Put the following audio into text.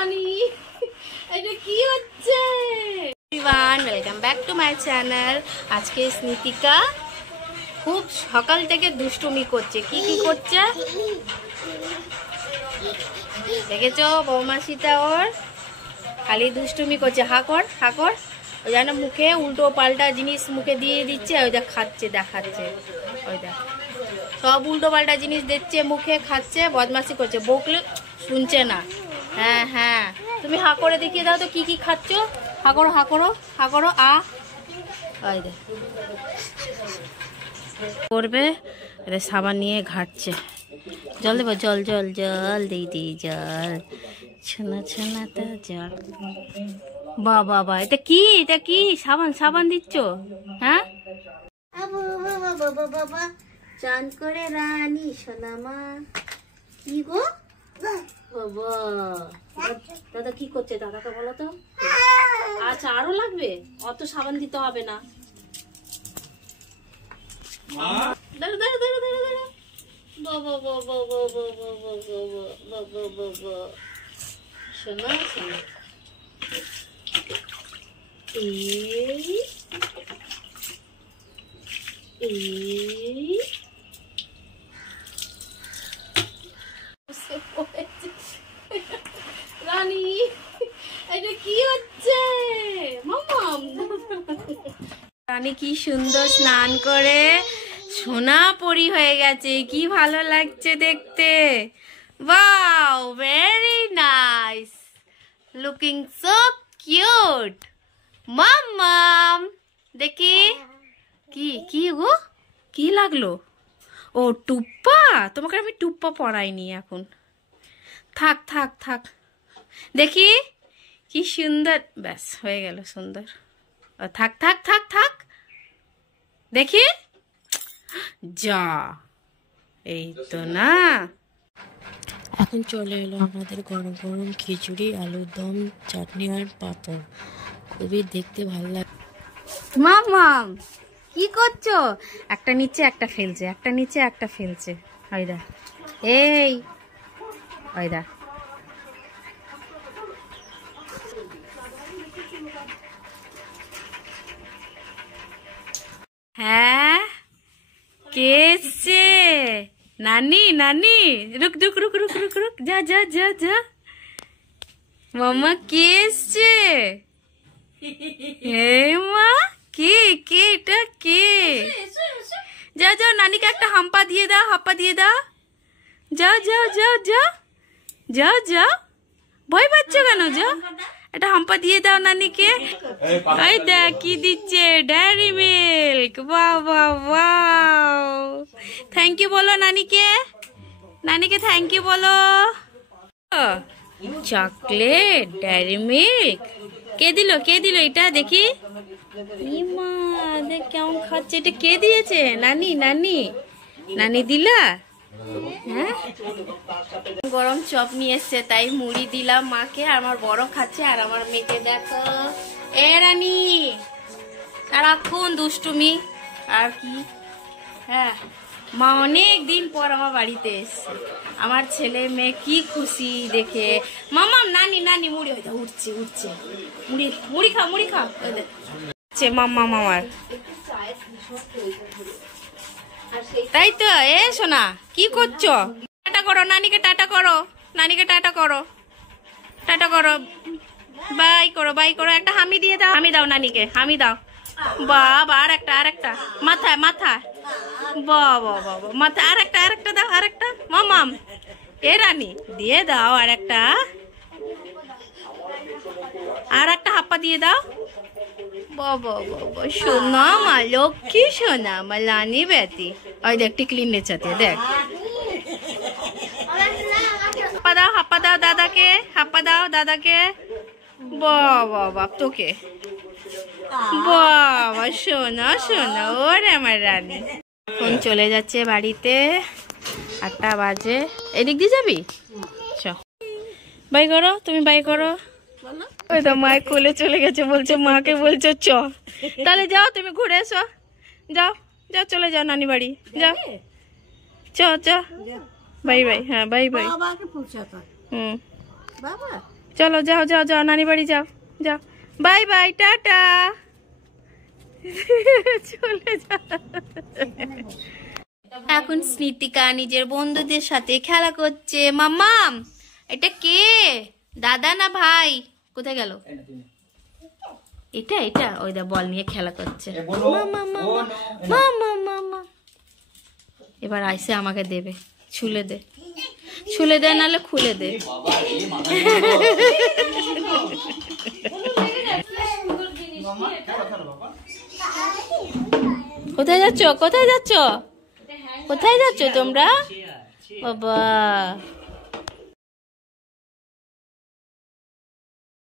রানী এটা কি হচ্ছে? Everyone, welcome back to my channel. আজকে স্নিতিকা খুব সকাল থেকে দুষ্টুমি করছে। কি কি করছে দেখেছো? বৌমাসিটা ওর খালি দুষ্টুমি করছে। হাকর হাকর, ওই যেন মুখে উল্টো পাল্টা জিনিস মুখে দিয়ে দিচ্ছে। ওই দেখ খাচ্ছে, দেখাচ্ছে। ওই দেখ সব উল্টো পাল্টা জিনিস দিচ্ছে মুখে, খাচ্ছে, বদমাশি করছে। বকলে শুনছে না। হ্যাঁ হ্যাঁ, তুমি হা করে দেখিয়ে দাও তো কি কি খাচ্ছ। হা করো হা করো হা করো। ওই দেখ করবে। এদের সাবান নিয়ে ঘাটছে। জল দেবো? জল জল জল দিদি জল। ছোনা ছোনা তা জল। বাবা বা, এটা কি? এটা কি সাবান? সাবান দিচ্ছ? হ্যাঁ বাবা চান করে রানী সোনামা। কি গো বাবা? দাদা কি করছে? দাদাকে বলো তো। আচ্ছা, আরো লাগবে? অত সাবান দিতে হবে না। দাঁড়া দাঁড়া দাঁড়া দাঁড়া দাঁড়া। বাবা বাবা বাবা বাবা বাবা বাবা শোনা শোনা। রানী এটা কি হচ্ছে? মামাম রানী কি সুন্দর স্নান করে সোনা পরি হয়ে গেছে। কি ভালো লাগছে দেখতে। Wow, very nice, looking so cute. মাম্মাম দেখি কি কি গো? কি লাগলো? ও টুপ্পা। তোমাকে আমি টুপ্পা পরাইনি এখন। থাক থাক থাক, দেখি কি সুন্দর। ব্যাস হয়ে গেল সুন্দর। থাক থাক থাক থাক, দেখি। যা, এই তো না। এখন চলে এলো আমাদের গরম গরম খিচুড়ি, আলুর দম, চাটনি আর পাঁপড়। খুবই দেখতে ভালো লাগে। মামাম কি করছো? একটা নিচে একটা ফেলছে, একটা নিচে একটা ফেলছে। ওইদা এই ওইদা। হ্যাঁ কে এসছে? নানি নানি, রুক রুক রুক রুক রুক রুক, যা যা যা যা। মামা কে এসছে? হে মা, কে কে এটা কে? যাও যাও, নানিকে একটা হাম্পা দিয়ে দাও, হাপ্পা দিয়ে দাও। যাও যাও যাও যাও যাও যাও, ভয় পাচ্ছ কেন? যাও একটা হাম্পা দিয়ে দাও নানিকে। ওই দেখ কি দিচ্ছে, ডেয়ারি মিল্ক। বাহ বাহ বাহ, থ্যাংক ইউ বলো নানিকে। নানিকে থ্যাংক ইউ বলো। Chocolate, dairy milk. কে দিল? কে দিল এটা? দেখি। ইমা দেখ কেমন খাচ্ছে। এটা কে দিয়েছে? নানি নানি নানি দিলা? হ্যাঁ, গরম চপ নিয়ে এসছে, তাই মুড়ি দিলাম মাকে। আর আমার বড় খাচ্ছে, আর আমার মেয়েকে দেখো। এ রানী সারাক্ষণ দুষ্টুমি আর কি। হ্যাঁ, মা অনেক দিন পর আমার বাড়িতে এসছে। আমার ছেলে মেয়ে কি খুশি দেখে। মামাম নানি নানি মুড়ি। হয়তো উঠছে উঠছে, মুড়ি মুড়ি খাও মুড়ি খাও। মাম্মা মামার তাই তো। এ সোনা কি করছো? টাটা করো নানিকে, টাটা করো নানিকে, টাটা করো, টাটা করো, বাই করো, বাই করো। একটা হামি দিয়ে দাও, হামি দাও নানিকে, হামি দাও। বাবা আর একটা, আর একটা মাথায় মাথায়। বাবা বাবা মাথায় আর একটা, আর একটা দাও, আর একটা। মামাম এ রানী দিয়ে দাও আর একটা, আর একটা হাপ্পা দিয়ে দাও। বাবা বাবা সোনা মা, লক্ষ্মী সোনা মা, লানি বেটি। ওই দেখ টিকলি নেচাতে, দেখ। হাপ্পা দাও, হাপ্পা দাও দাদাকে, হাপ্পা দাও দাদাকে। বাবা বাপ তোকে। বাবা সোনা সোনা, ওরে আমার রানী। এখন চলে যাচ্ছে বাড়িতে, 8টা বাজে। এদিক দিয়ে যাবি? চ বাই করো, তুমি বাই করো। ওই তো মায়ের কোলে চলে গেছে, বলছে মাকে বলছে চ। তাহলে যাও তুমি ঘুরে এসো, যাও যাও চলে যাও নানি বাড়ি, যাও চ চ। Bye bye. হ্যাঁ বাই বাই। চ চলো যাও যাও যাও, নানি বাড়ি যাও যাও। Bye bye, tata. চলে যাও। এখন স্মৃতিকা নিজের বন্ধুদের সাথে খেলা করছে। মাম্মাম, এটা কে? দাদা না ভাই? কোথায় গেল? এটা এটা ওই দা বল নিয়ে খেলা করছে। মামা মামা মামা মামা, এবার আইসে আমাকে দেবে। ছুলে দে, ছুলে দে, নাহলে খুলে দে। কোথায় যাচ্ছ? কোথায় যাচ্ছ? কোথায় যাচ্ছ তোমরা? বাবা